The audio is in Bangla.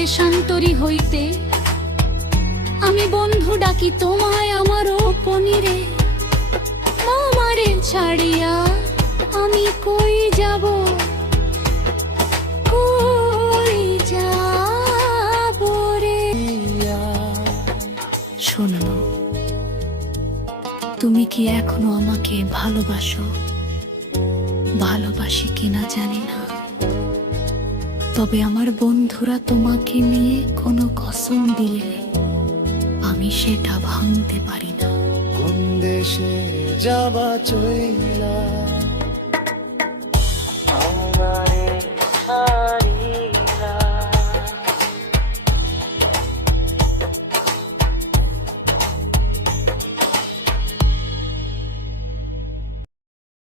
দেশান্তরী হইতে, আমি বন্ধু ডাকি তোমায় আমার পনিরে। আমারে ছাড়িয়া আমি কই যাব, কই যাব রে। শোনো, তুমি কি এখনো আমাকে ভালোবাসো? ভালোবাসি কিনা জানি না, তবে আমার বন্ধুরা তোমাকে নিয়ে কোনো কসম দিলে আমি সেটা ভাঙতে পারি না। কোন দেশে যাবা চইলা